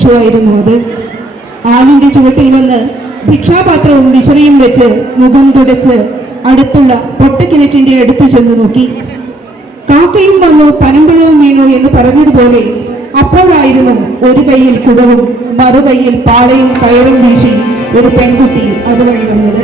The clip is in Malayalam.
ഭിക്ഷുവായിരുന്നു അത്. ആലിന്റെ ചുവട്ടിൽ വന്ന് ഭിക്ഷാപാത്രവും വിശറിയും വെച്ച് മുഖം തുടച്ച് അടുത്തുള്ള പൊട്ടക്കിണറ്റിന്റെ അടുത്ത് ചെന്ന് നോക്കി. കാക്കയും വന്നു പനമ്പഴവും വീണു എന്ന് പറഞ്ഞതുപോലെ അപ്പോഴായിരുന്നു ഒരു കൈയിൽ കുടവും മറുകൈയിൽ പാളയും കയറും വീശി ഒരു പെൺകുട്ടി അതുവഴി വന്നത്.